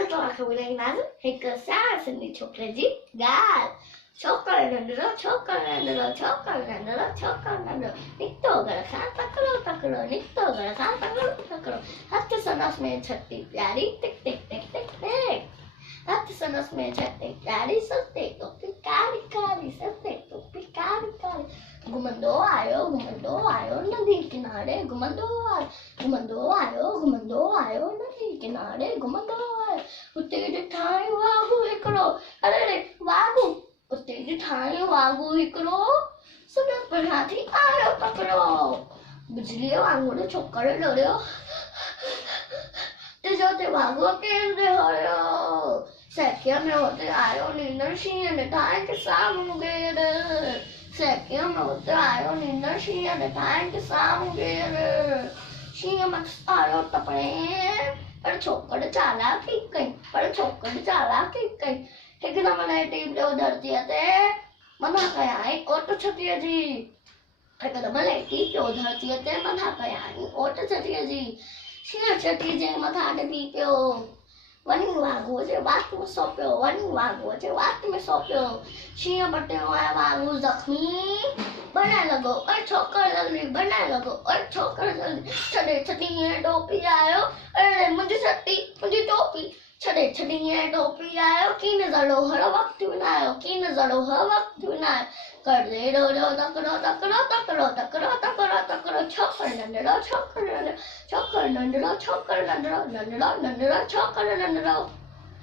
Mana tolak bilang mana? Heka sa seni coklat ji gal. Coklat nandro, coklat nandro, coklat nandro, coklat nandro. Nikto gara san takro takro, nikto gara san takro takro. Hath sanas mein chatti pyari tik tik tik tik tik. Hath sanas mein chatti pyari satte to pikari kari satte to pikari kari. घुमंदो आयो नदी किनारे घुमंदो आयो नदी किनारे घुमंदो आयो उते ठाई वागू हिकड़ो अरे वागू उते ठाई वागू हिकड़ो सुन पर हाथी आयो पकड़ो बिजली वांगुरु छोकर लड़ियो ते जो ते वागू के होयो सैकिया में होते आयो नींदर शीं ने ठाई के सामने Säkert mot ayo ninna shia de tank samugere shia mat ayo tapne par chokad chala kikkai hekna mana team de udhar diya te mana kaya hai auto chatiya ji hekna mana team de udhar diya te mana kaya hai auto chatiya ji shia chatiya ji matha de pi pyo वनिंग वागू जे वात में सोप्यो वनिंग वागू जे वात में सोप्यो शिया बटे होया वागू जख्मी बना लगो और छोकर लगली बना लगो और छोकर लगली छड़े छड़ी ये टोपी आयो अरे मुझे सट्टी मुझे टोपी छड़े छड़ी ये टोपी आयो की नजरो हर वक्त बनायो की नजरो हर वक्त बनायो कर दे रो रो तकरो तकरो तकरो तकरो तकरो तकरो छोकर नंदरो छोकर नंदरो छोकर नंदरो छोकर नंदरो नंदरो नंदरो छोकर नंदरो